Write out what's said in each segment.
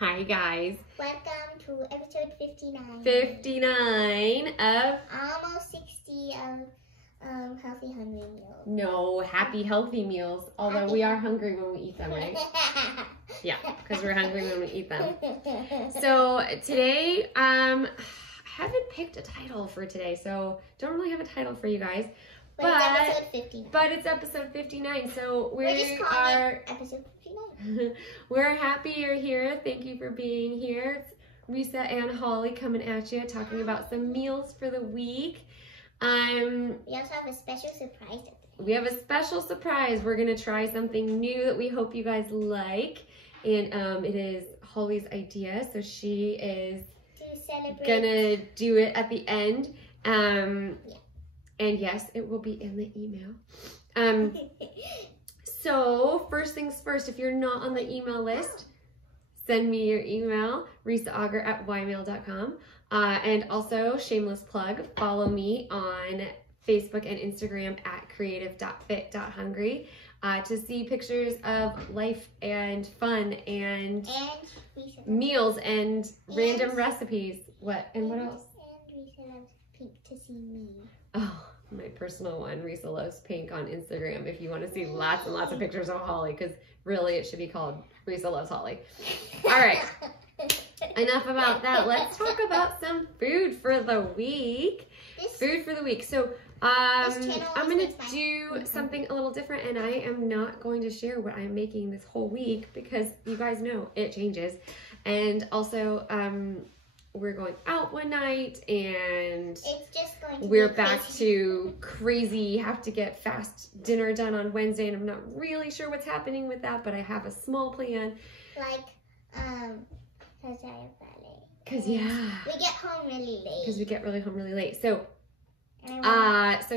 Hi guys. Welcome to episode 59. 59 of almost 60 of healthy hungry meals. No, happy healthy meals. Although we are hungry when we eat them, right? Yeah, because we're hungry when we eat them. So today, I haven't picked a title for today, so don't really have a title for you guys. But it's episode 59. But it's episode 59, so We're just calling it episode 59. We're happy you're here. Thank you for being here. It's Risa and Holly coming at you, talking about some meals for the week. We also have a special surprise today. We have a special surprise. We're gonna try something new that we hope you guys like, and it is Holly's idea, so she is gonna do it at the end. Yeah. And yes, it will be in the email. So first things first, if you're not on the email list, send me your email, risaauger@ymail.com. And also, shameless plug, follow me on Facebook and Instagram at creative.fit.hungry to see pictures of life and fun and meals and random recipes. What? And what else? And Risa loves pink to see me. Oh, my personal one, Risa Loves Pink on Instagram, if you want to see lots and lots of pictures of Holly, because really it should be called Risa Loves Holly. All right, enough about that. Let's talk about some food for the week. So I'm going to do something a little different, and I am not going to share what I'm making this whole week because you guys know it changes. And also, we're going out one night, and it's just going to we're back to crazy, have to get fast dinner done on Wednesday, and I'm not really sure what's happening with that, but I have a small plan. Like, because I have ballet. Because, yeah. We get home really late. Because we get home really late. So, so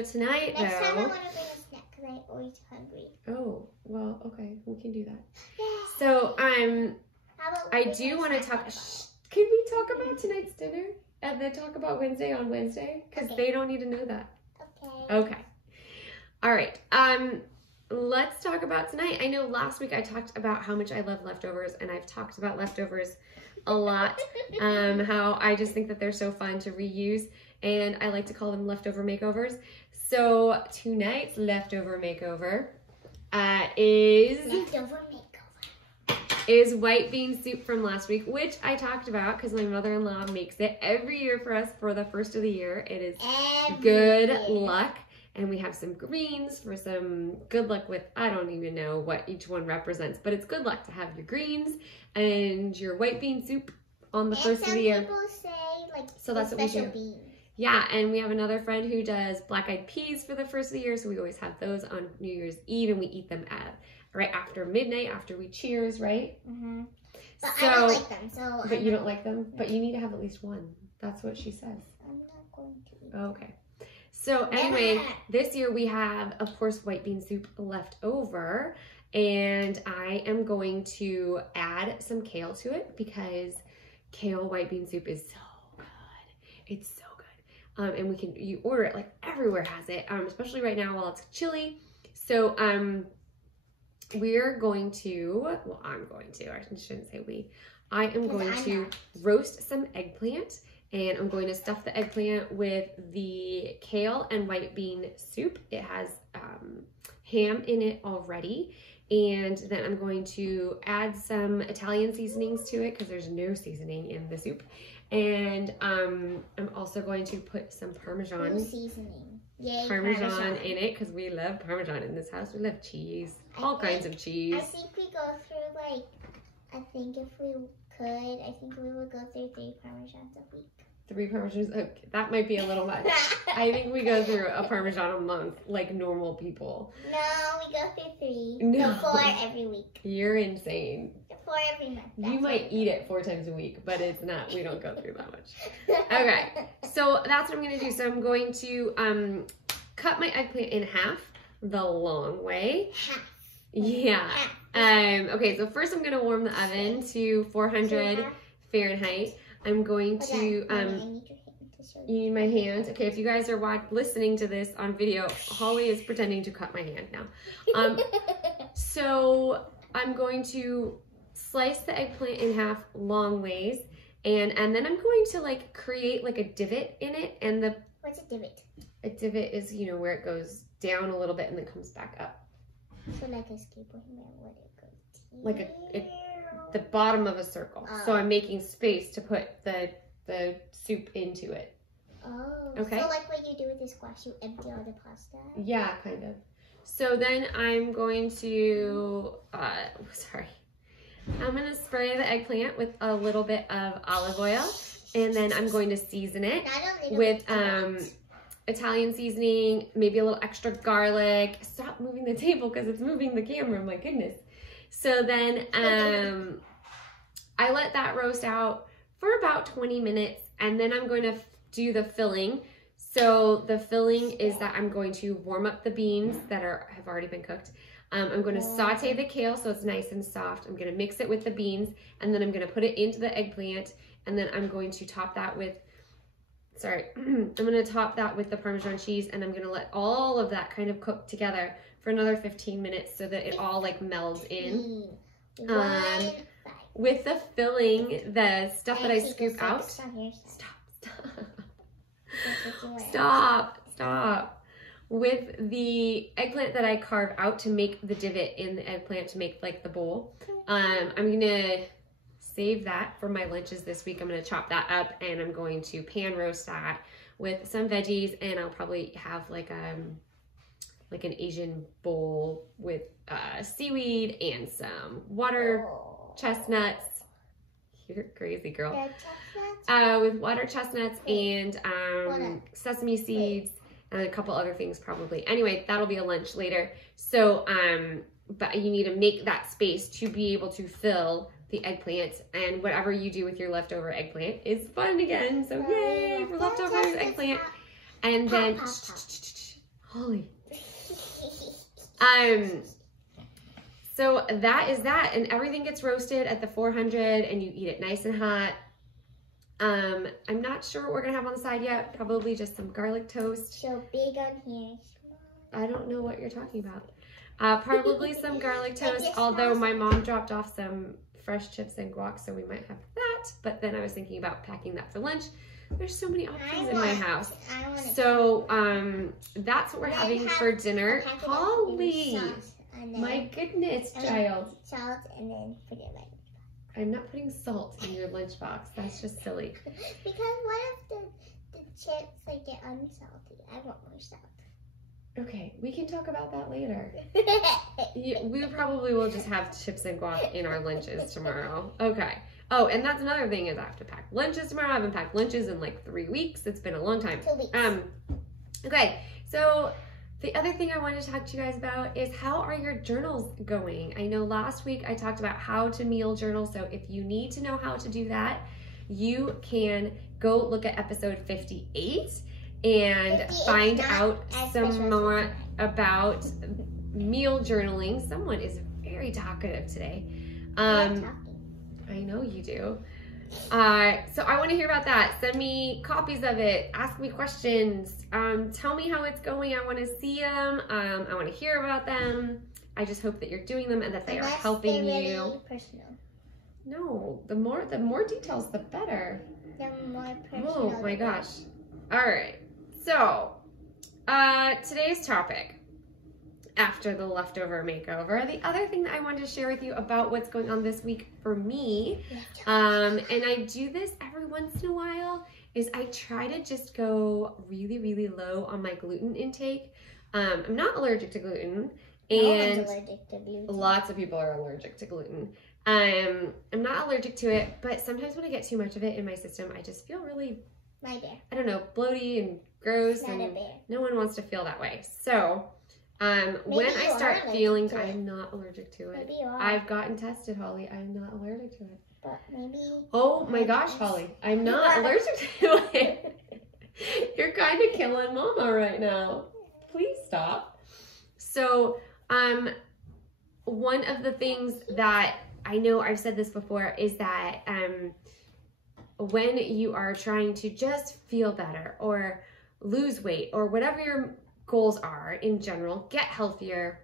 tonight, next time I want to bring a snack because I'm always hungry. Oh, well, okay, we can do that. Yeah. So, I do want to talk. Can we talk about tonight's dinner and then talk about Wednesday on Wednesday? Because they don't need to know that. Okay. Okay. All right. Let's talk about tonight. I know last week I talked about how much I love leftovers, and I've talked about leftovers a lot. How I just think that they're so fun to reuse, and I like to call them leftover makeovers. So tonight's leftover makeover is white bean soup from last week, which I talked about because my mother-in-law makes it every year for us for the first of the year. It is good luck. And we have some greens for some good luck with, I don't even know what each one represents, but it's good luck to have your greens and your white bean soup on the first of the year. People say, like, so that's what we do. Beans. Yeah, and we have another friend who does black-eyed peas for the first of the year, so we always have those on New Year's Eve, and we eat them right after midnight, after we cheers, right? Mm-hmm. But I don't like them, so... But you don't like them? No. But you need to have at least one. That's what she says. I'm not going to. Okay. So anyway, this year we have, of course, white bean soup left over, and I am going to add some kale to it because kale white bean soup is so good. It's so good. And you order it, like everywhere has it, especially right now while it's chilly. So we're going to, well, I'm going to, I shouldn't say we, I am going to roast some eggplant, and I'm going to stuff the eggplant with the kale and white bean soup. It has ham in it already. And then I'm going to add some Italian seasonings to it because there's no seasoning in the soup. And I'm also going to put some Parmesan. Seasoning. Yay, Parmesan in it because we love Parmesan in this house. We love cheese, all kinds of cheese. I think we go through, like, I think if we could, I think we would go through 3 Parmesans a week. 3 Parmesans? Okay, that might be a little much. I think we go through a Parmesan a month, like normal people. No, we go through 3. No. So 4 every week. You're insane. 4 every month. You might eat it 4 times a week, but it's not, we don't go through that much. Okay, so that's what I'm going to do. So I'm going to cut my eggplant in half the long way. Half. Yeah. Okay, so first I'm going to warm the oven to 400 Fahrenheit. I'm going to, you need my hand? Okay, if you guys are listening to this on video, Holly is pretending to cut my hand now. So I'm going to slice the eggplant in half long ways, and then I'm going to like create like a divot in it. And what's a divot? A divot is, you know, where it goes down a little bit and then comes back up. So like a skateboard, would it go like the bottom of a circle. So I'm making space to put the soup into it. Oh. Okay. So like what you do with the squash, you empty all the pasta? Yeah, kind of. So then I'm going to, I'm going to spray the eggplant with a little bit of olive oil, and then I'm going to season it with Italian seasoning, maybe a little extra garlic. Stop moving the table because it's moving the camera, my goodness. So then I let that roast out for about 20 minutes, and then I'm going to do the filling. So the filling is that I'm going to warm up the beans that have already been cooked. I'm going to saute the kale so it's nice and soft. I'm going to mix it with the beans, and then I'm going to put it into the eggplant, and then I'm going to top that with, I'm going to top that with the Parmesan cheese, and I'm going to let all of that kind of cook together for another 15 minutes so that it all like melds in. With the filling, the stuff that I scoop out. Stop. With the eggplant that I carve out to make the divot in the eggplant to make like the bowl, I'm gonna save that for my lunches this week. I'm gonna chop that up, and I'm going to pan roast that with some veggies, and I'll probably have like an Asian bowl with seaweed and some water chestnuts. You're crazy, girl. With water chestnuts and sesame seeds and a couple other things probably. Anyway, that'll be a lunch later. So, but you need to make that space to be able to fill the eggplant, and whatever you do with your leftover eggplant is fun again. So yay for leftover eggplant. And then, Holly. So that is that, and everything gets roasted at the 400, and you eat it nice and hot. I'm not sure what we're gonna have on the side yet. Probably just some garlic toast. So big on here. I don't know what you're talking about. Probably some garlic toast, although my mom dropped off some fresh chips and guac, so we might have that. But then I was thinking about packing that for lunch. There's so many options in my house. So that's what we're having for dinner. Holly, my goodness, child. Salt and then put it like. I'm not putting salt in your lunchbox. That's just silly. Because what if the chips like get unsalty? I want more salt. Okay, we can talk about that later. We probably will just have chips and guac in our lunches tomorrow. Okay. Oh, and that's another thing is I have to pack lunches tomorrow. I haven't packed lunches in like 3 weeks. It's been a long time. 2 weeks. Okay, so the other thing I wanted to talk to you guys about is how are your journals going? I know last week I talked about how to meal journal. So if you need to know how to do that, you can go look at episode 58 and find out some more about meal journaling. Someone is very talkative today. I know you do. So I want to hear about that. Send me copies of it. Ask me questions. Tell me how it's going. I want to see them. I want to hear about them. I just hope that you're doing them and that they are helping you. Really personal. No, the more details, the better. They're more personal. Oh my gosh. All right. So today's topic. After the leftover makeover, the other thing that I wanted to share with you about what's going on this week for me, and I do this every once in a while, is I try to just go really, really low on my gluten intake. I'm not allergic to gluten, and lots of people are allergic to gluten. I'm not allergic to it, but sometimes when I get too much of it in my system, I just feel really, I don't know, bloaty and gross, and no one wants to feel that way. So when I start feeling, I'm not allergic to it. I've gotten tested, Holly. I'm not allergic to it. But maybe. Oh my gosh, Holly. I'm not allergic to it. You're kind of killing Mama right now. Please stop. So, one of the things that I know I've said this before is that when you are trying to just feel better or lose weight or whatever your goals are in general, get healthier,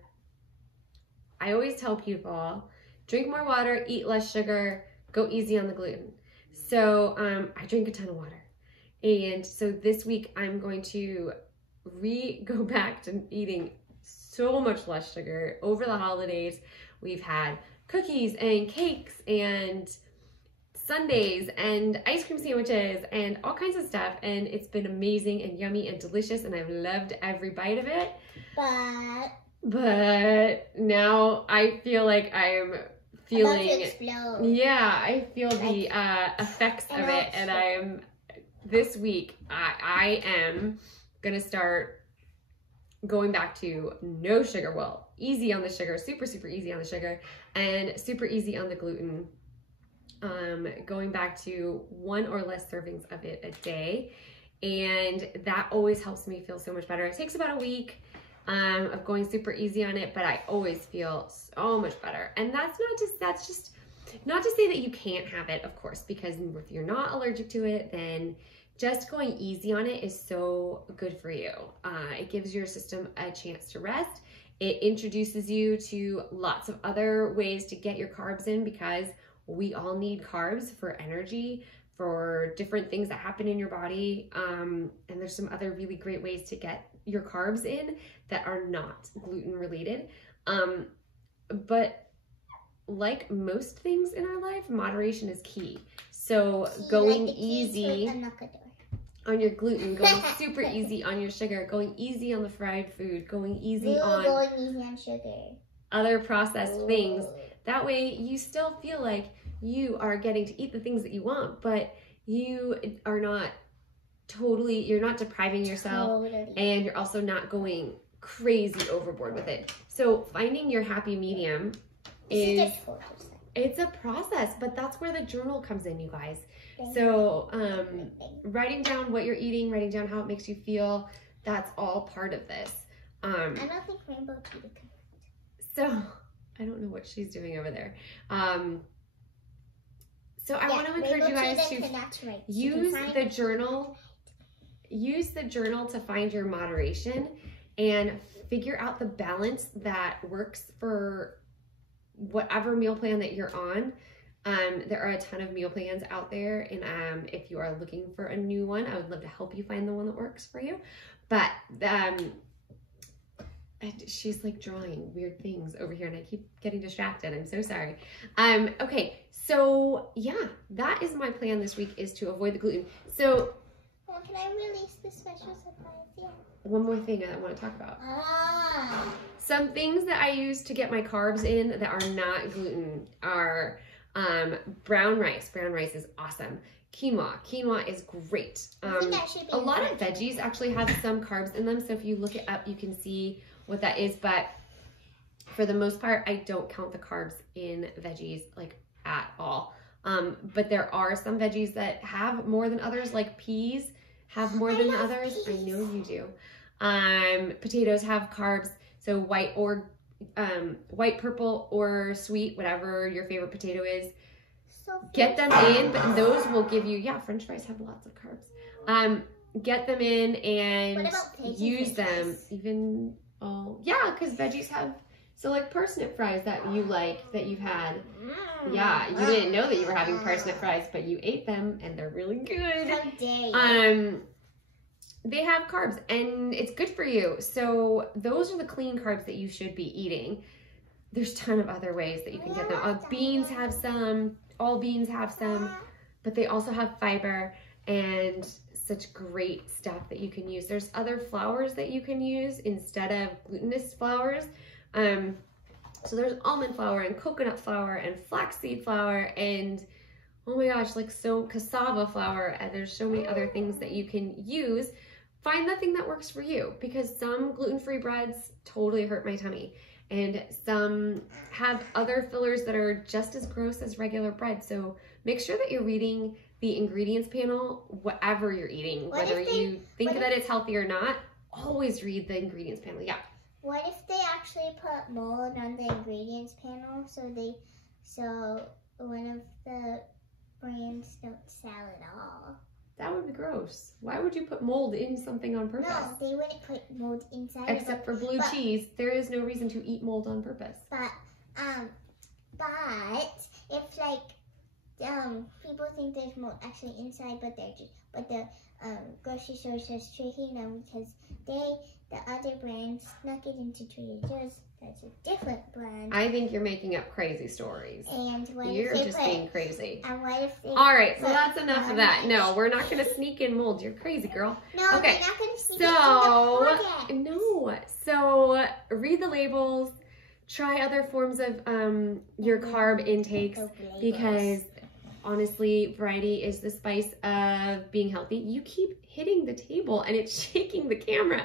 I always tell people drink more water, eat less sugar, go easy on the gluten. So I drink a ton of water. And so this week I'm going to go back to eating so much less sugar. Over the holidays, we've had cookies and cakes and sundaes and ice cream sandwiches and all kinds of stuff. And it's been amazing and yummy and delicious. And I've loved every bite of it. But now I feel like I'm feeling, yeah, I feel the effects of it. And this week, I am gonna start going back to no sugar. Well, easy on the sugar, super easy on the sugar, and super easy on the gluten. Going back to 1 or less servings of it a day. And that always helps me feel so much better. It takes about a week of going super easy on it, but I always feel so much better. And that's just not to say that you can't have it, of course, because if you're not allergic to it, then just going easy on it is so good for you. It gives your system a chance to rest. It introduces you to lots of other ways to get your carbs in, because we all need carbs for energy, for different things that happen in your body. And there's some other really great ways to get your carbs in that are not gluten related. But like most things in our life, moderation is key. So going easy on your gluten, going super easy on your sugar, going easy on the fried food, going easy on sugar, other processed things. That way you still feel like you are getting to eat the things that you want, but you are not you're not depriving yourself, and you're also not going crazy overboard with it. So finding your happy medium it's a process, but that's where the journal comes in, you guys. So writing down what you're eating, writing down how it makes you feel, that's all part of this. I don't think Rainbow Tea can. So I don't know what she's doing over there. So I want to encourage you guys to use the journal to find your moderation and figure out the balance that works for whatever meal plan that you're on. There are a ton of meal plans out there, and if you are looking for a new one, I would love to help you find the one that works for you. But she's like drawing weird things over here, and I keep getting distracted. I'm so sorry. Okay, so yeah, that is my plan this week, is to avoid the gluten. So can I release the special surprise yet? One more thing I want to talk about. Some things that I use to get my carbs in that are not gluten are brown rice. Brown rice is awesome. Quinoa is great. A lot of veggies actually have some carbs in them, so if you look it up, you can see what that is. But for the most part, I don't count the carbs in veggies like at all. But there are some veggies that have more than others, like peas have more than others. Peas. I know you do. Potatoes have carbs, so white, purple, or sweet, whatever your favorite potato is. Get them in, but those will give you, French fries have lots of carbs. Get them in and use them. Because veggies have, so like parsnip fries that you like, that you've had. Yeah, you didn't know that you were having parsnip fries, but you ate them and they're really good. How dare you? They have carbs and it's good for you. So those are the clean carbs that you should be eating. There's a ton of other ways that you can get them. Beans have some, all beans have some, but they also have fiber and such great stuff that you can use. There's other flours that you can use instead of glutinous flours. So there's almond flour and coconut flour and flaxseed flour and, oh my gosh, like so cassava flour, and there's so many other things that you can use. Find the thing that works for you, because some gluten-free breads totally hurt my tummy, and some have other fillers that are just as gross as regular bread. So make sure that you're reading the ingredients panel, whatever you're eating, whether you think that it's healthy or not, always read the ingredients panel. Yeah. What if they actually put mold on the ingredients panel, so one of the brands don't sell at all? That would be gross. Why would you put mold in something on purpose? No, they wouldn't put mold inside. Except for blue cheese. There is no reason to eat mold on purpose. But But if like people think there's mold actually inside, but the grocery store is just tricking them because the other brand snuck it into Trader Joe's. That's a different brand. I think you're making up crazy stories. And what You're if they just put, being crazy. And what if they All right, so put that's enough of that. No, we're not going to sneak in mold. You're crazy, girl. No, okay. they're not going to sneak it in the product. No. So read the labels. Try other forms of your carb intakes because honestly, variety is the spice of being healthy. You keep hitting the table and it's shaking the camera.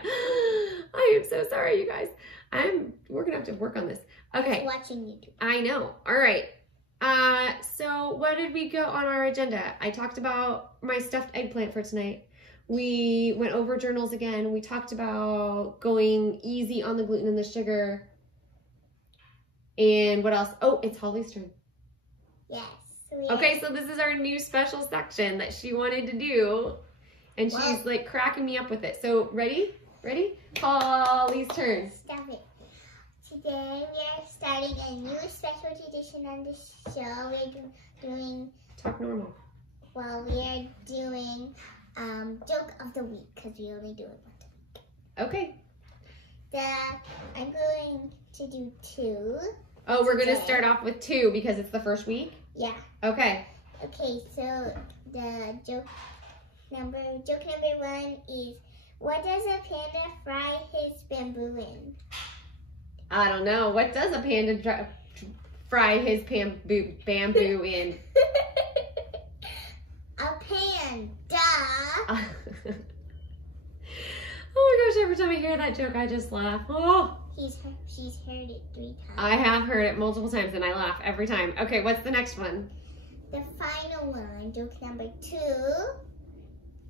I am so sorry, you guys. We're gonna have to work on this. Okay. Watching YouTube. I know. All right. So what did we go on our agenda? I talked about my stuffed eggplant for tonight. We went over journals again. We talked about going easy on the gluten and the sugar. And what else? Oh, it's Holly's turn. Yes. Okay, so this is our new special section that she wanted to do. And she's like cracking me up with it. So ready? Ready? Holly's turn. Stop it. Today we are starting a new special tradition on the show. We're doing... Talk normal. Well, we are doing joke of the week because we only do it once a week. Okay. I'm going to do 2. Oh, we're going to start off with 2 because it's the first week? Yeah. Okay. Okay, so the joke number 1 is, what does a panda fry his bamboo in? I don't know. What does a panda fry his bamboo in? A panda. Oh my gosh, every time I hear that joke, I just laugh. Oh. She's heard it 3 times. I have heard it multiple times and I laugh every time. Okay, what's the next one? The final one, joke number 2,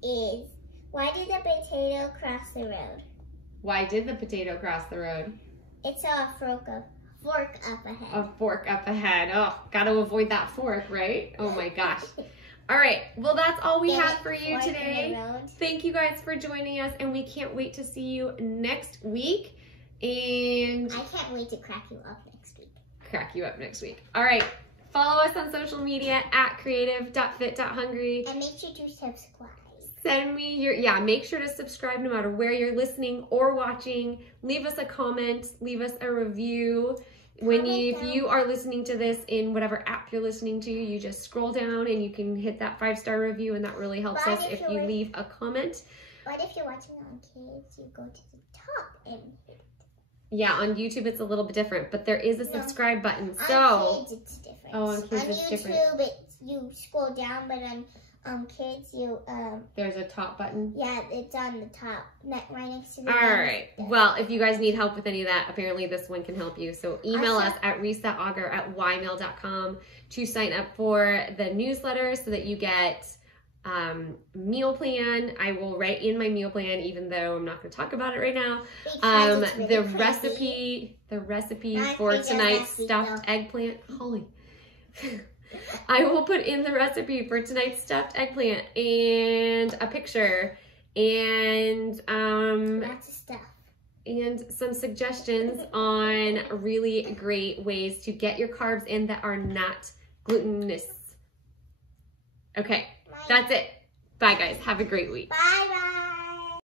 is, why did the potato cross the road? Why did the potato cross the road? It saw a fork up ahead. A fork up ahead. Oh, got to avoid that fork, right? Oh my gosh. All right, well, that's all we have for you today. Thank you guys for joining us, and we can't wait to see you next week. And I can't wait to crack you up next week. Crack you up next week. All right, follow us on social media at creative.fit.hungry. And make sure to subscribe. Send me your, make sure to subscribe no matter where you're listening or watching. Leave us a comment, leave us a review. If you are listening to this in whatever app you're listening to, you just scroll down and you can hit that 5-star review, and that really helps us if you leave a comment. But if you're watching on Kids, you go to the top and hit it. Yeah, on YouTube it's a little bit different, but there is a subscribe button. So on Kids it's different. Oh, on Kids it's different. On YouTube you scroll down, but on Kids you there's a top button. Yeah, it's on the top, right next to the. All right. Well, if you guys need help with any of that, apparently this one can help you. So email us at Risa Auger at ymail.com to sign up for the newsletter so that you get meal plan. I will write in my meal plan, even though I'm not going to talk about it right now. Really the recipe for tonight's stuffed eggplant. Holy. I will put in the recipe for tonight's stuffed eggplant and a picture and lots of stuff and some suggestions on really great ways to get your carbs in that are not glutinous. Okay, that's it. Bye guys. Have a great week. Bye bye.